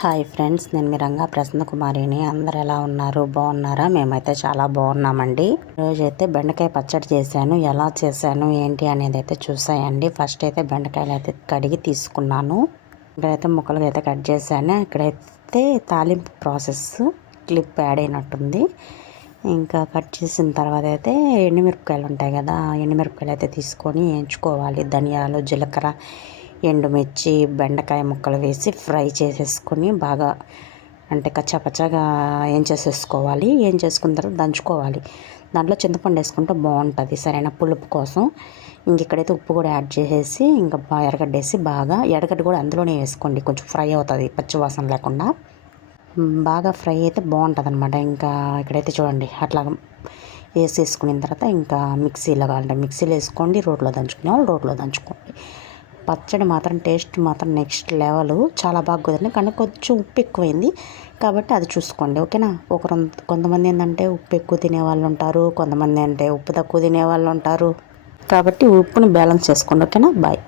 Hi friends, నేను మీ రంగా ప్రసన్న కుమారిని. అందరు ఎలా ఉన్నారు? బాగున్నారా? మేమైతే చాలా బాగున్నామండి. ఈరోజైతే బెండకాయ పచ్చడి చేశాను. ఎలా చేశాను ఏంటి అనేది అయితే చూసాయండి. ఫస్ట్ అయితే బెండకాయలు అయితే కడిగి తీసుకున్నాను. ఇక్కడైతే ముక్కలుగా అయితే కట్ చేశాను. ఇక్కడైతే తాలింపు ప్రాసెస్ క్లిప్ యాడ్ అయినట్టుంది. ఇంకా కట్ చేసిన తర్వాత అయితే ఎండుమిరపకాయలు ఉంటాయి కదా, ఎండుమిరపకాయలు అయితే తీసుకొని వేయించుకోవాలి. ధనియాలు, జీలకర్ర, ఎండుమిర్చి, బెండకాయ ముక్కలు వేసి ఫ్రై చేసేసుకొని బాగా అంటే కచ్చాపచ్చాగా ఏం చేసేసుకోవాలి. ఏం చేసుకున్న తర్వాత దంచుకోవాలి. దాంట్లో చింతపండు వేసుకుంటే బాగుంటుంది సరైన పులుపు కోసం. ఇంక ఇక్కడైతే ఉప్పు కూడా యాడ్ చేసేసి ఇంకా ఎర్రగడ్డ వేసి బాగా, ఎర్రగడ్డ కూడా అందులోనే వేసుకోండి, కొంచెం ఫ్రై అవుతుంది పచ్చివాసన లేకుండా. బాగా ఫ్రై అయితే బాగుంటుంది అనమాట. ఇంకా ఇక్కడైతే చూడండి అట్లా వేసేసుకున్న తర్వాత ఇంకా మిక్సీలో కావాలంటే మిక్సీలో వేసుకోండి, రోట్లో దంచుకునే వాళ్ళు రోట్లో దంచుకోండి. పచ్చడి మాత్రం టేస్ట్ మాత్రం నెక్స్ట్ లెవెల్, చాలా బాగా కుదిరింది. కానీ కొంచెం ఉప్పు ఎక్కువైంది కాబట్టి అది చూసుకోండి, ఓకేనా. కొంతమంది ఏంటంటే ఉప్పు ఎక్కువ తినేవాళ్ళు ఉంటారు, కొంతమంది అంటే ఉప్పు తక్కువ తినేవాళ్ళు ఉంటారు. కాబట్టి ఉప్పుని బ్యాలెన్స్ చేసుకోండి, ఓకేనా. బాయ్.